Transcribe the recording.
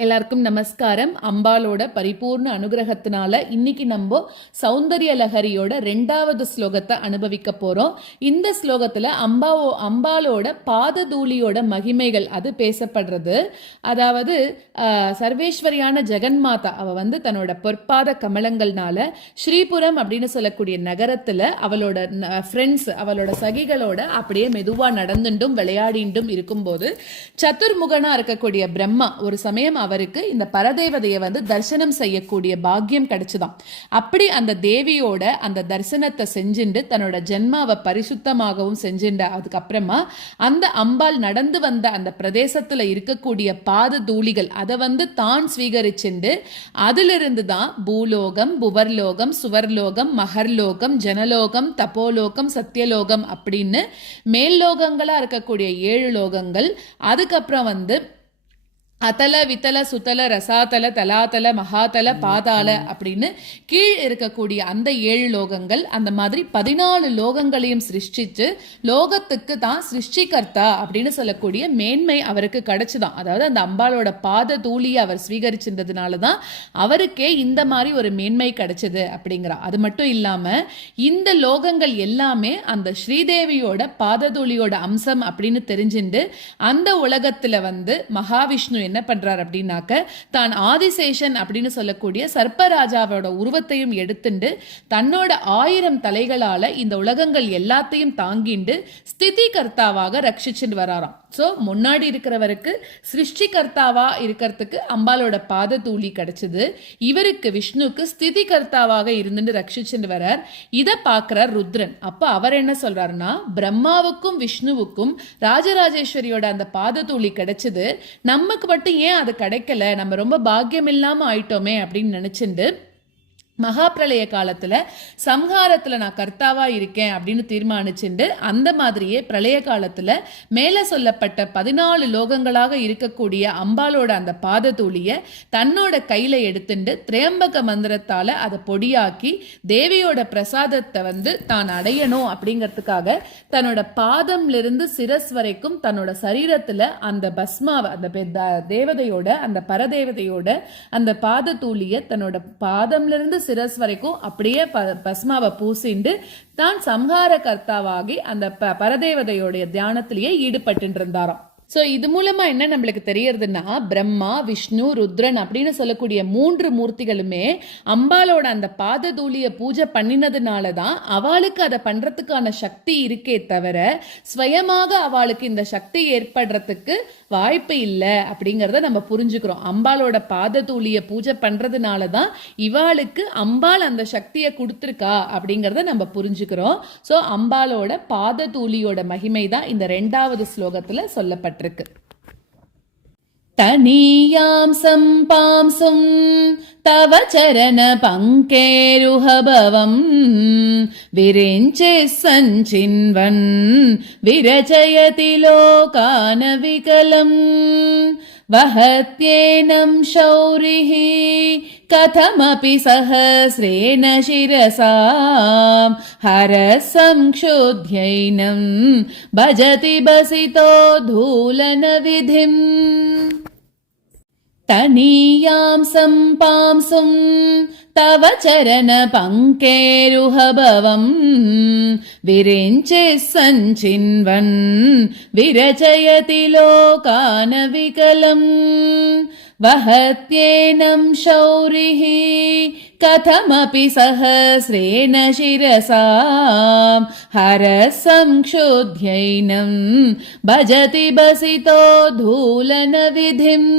எல்லாருக்கும் நமஸ்காரம். அம்பாலோட பரிபூர்ண அனுகிரகத்தினால இன்னைக்கு நம்ம சௌந்தரிய லஹரியோட ரெண்டாவது ஸ்லோகத்தை அனுபவிக்க போறோம். இந்த ஸ்லோகத்துல அம்பாவோ அம்பாலோட பாததூளியோட மகிமைகள் அது பேசப்படுறது. அதாவது ஆஹ், சர்வேஸ்வரியான ஜெகன்மாதா அவ வந்து தன்னோட பொற்பாத கமலங்கள்னால ஸ்ரீபுரம் அப்படின்னு சொல்லக்கூடிய நகரத்துல அவளோட ஃப்ரெண்ட்ஸ் அவளோட சகிகளோட அப்படியே மெதுவா நடந்துட்டும் விளையாடிண்டும் இருக்கும்போது சதுர்முகனா இருக்கக்கூடிய பிரம்மா ஒரு சமயம் அவருக்கு இந்த பரதேவதையை வந்து தரிசனம் செய்யக்கூடிய பாக்கியம் கிடைச்சுதான் அப்படி அந்த தேவியோட அந்த தரிசனத்தை செஞ்சுண்டு தன்னோட ஜென்மாவை பரிசுத்தமாகவும் செஞ்சுண்ட அதுக்கப்புறமா அந்த அம்பாள் நடந்து வந்த அந்த பிரதேசத்துல இருக்கக்கூடிய பாத தூளிகள் அதை வந்து தான் ஸ்வீகரிச்சுண்டு அதிலிருந்து தான் பூலோகம் புவர்லோகம் சுவர்லோகம் மகர்லோகம் ஜனலோகம் தபோலோகம் சத்தியலோகம் அப்படின்னு மேல்லோகங்களாக இருக்கக்கூடிய ஏழு லோகங்கள் அதுக்கப்புறம் வந்து அதல வித்தல சுத்தல ரசாதல தலாதல மகாதல பாதாள அப்படின்னு கீழ் இருக்கக்கூடிய அந்த ஏழு லோகங்கள் அந்த மாதிரி பதினாலு லோகங்களையும் சிருஷ்டிச்சு லோகத்துக்கு தான் சிருஷ்டிகர்த்தா அப்படின்னு சொல்லக்கூடிய மேன்மை அவருக்கு கிடைச்சுதான். அதாவது அந்த அம்பாளோட பாத தூளியை அவர் ஸ்வீகரிச்சிருந்ததுனால தான் அவருக்கே இந்த மாதிரி ஒரு மேன்மை கிடைச்சது அப்படிங்கிறா. அது மட்டும் இல்லாம இந்த லோகங்கள் எல்லாமே அந்த ஸ்ரீதேவியோட பாததூளியோட அம்சம் அப்படின்னு தெரிஞ்சுண்டு அந்த உலகத்துல வந்து மகாவிஷ்ணு என்ன பண்றார் அப்படின்னாக்க தான் ஆதிசேஷன் அப்படின்னு சொல்லக்கூடிய சர்ப்பராஜாவோட உருவத்தையும் எடுத்துண்டு தன்னோட ஆயிரம் தலைகளால இந்த உலகங்கள் எல்லாத்தையும் தாங்கிண்டு ஸ்திதி கர்த்தாவாக ரட்சிச்சுட்டு வராராம். ஸோ முன்னாடி இருக்கிறவருக்கு சிருஷ்டி கர்த்தாவா இருக்கிறதுக்கு அம்பாலோட பாத தூளி கிடைச்சது. இவருக்கு விஷ்ணுக்கு ஸ்திதி கர்த்தாவாக இருந்துட்டு ரட்சிச்சுட்டு வரார். இதை பார்க்கிறார் ருத்ரன். அப்போ அவர் என்ன சொல்றாருன்னா பிரம்மாவுக்கும் விஷ்ணுவுக்கும் ராஜராஜேஸ்வரியோட அந்த பாத தூளி கிடைச்சது. நமக்கு மட்டும் ஏன் அது கிடைக்கல? நம்ம ரொம்ப பாக்கியம் இல்லாமல் ஆயிட்டோமே அப்படின்னு நினைச்சுண்டு மகாபிரளய காலத்துல சம்ஹாரத்துல நான் கர்த்தாவா இருக்கேன் அப்படின்னு தீர்மானிச்சுண்டு அந்த மாதிரியே பிரளய காலத்துல மேல சொல்லப்பட்ட பதினாலு லோகங்களாக இருக்கக்கூடிய அம்பாலோட அந்த பாததூளிய தன்னோட கையில எடுத்துண்டு திரையம்பக மந்திரத்தால அதை பொடியாக்கி தேவியோட பிரசாதத்தை வந்து தான் அடையணும் அப்படிங்கிறதுக்காக தன்னோட பாதம்ல இருந்து சிரஸ் வரைக்கும் தன்னோட சரீரத்துல அந்த பஸ்மாவை அந்த பெ- தேவதையோட அந்த பரதேவதையோட அந்த பாததூளிய தன்னோட பாதம்ல இருந்து சிரஸ் வரைக்கும் அப்படியே ப பஸ்மாவை பூசிண்டு தான் சம்ஹார கர்த்தாவாகி அந்த ப பரதேவதையோடைய தியானத்திலேயே ஈடுபட்டு இருந்தாராம் ஸோ இது மூலமாக என்ன நம்மளுக்கு தெரியறதுன்னா பிரம்மா விஷ்ணு ருத்ரன் அப்படின்னு சொல்லக்கூடிய மூன்று மூர்த்திகளுமே அம்பாலோட அந்த பாததூளிய பூஜை பண்ணினதுனால தான் அவளுக்கு அதை பண்ணுறதுக்கான சக்தி இருக்கே தவிர ஸ்வயமாக அவளுக்கு இந்த சக்தி ஏற்படுறதுக்கு வாய்ப்பு இல்லை அப்படிங்கிறத நம்ம புரிஞ்சுக்கிறோம். அம்பாலோட பாததூளிய பூஜை பண்ணுறதுனால தான் இவாளுக்கு அம்பாள் அந்த சக்தியை கொடுத்துருக்கா அப்படிங்கிறத நம்ம புரிஞ்சுக்கிறோம். ஸோ அம்பாலோட பாததூளியோட மகிமை தான் இந்த ரெண்டாவது ஸ்லோகத்தில் ஸ்லோகத்துல சொல்லப்பட்டிருக்கு தனியாம் சம்பாம்சும் தவ சரண பங்கேருஹபவம். விரிஞ்சே சஞ்சின்வன் விரஜயதி லோகான விகலம் வஹத்யேனம் சௌரிஹி कथमपि सहस्रेण शिरसां हरसंक्षोध्यैनं भजति बसितो धूलनविधिम् तनीयां सम्पांसुं तव चरणपङ्केरुहभवम् विरिञ्चे सञ्चिन्वन् विरचयति लोकान विकलम् वहत्येनं शौरिः कथमपि सहस्रेण शिरसां हरसंक्षोध्यैनं भजति बसितो धूलनविधिम्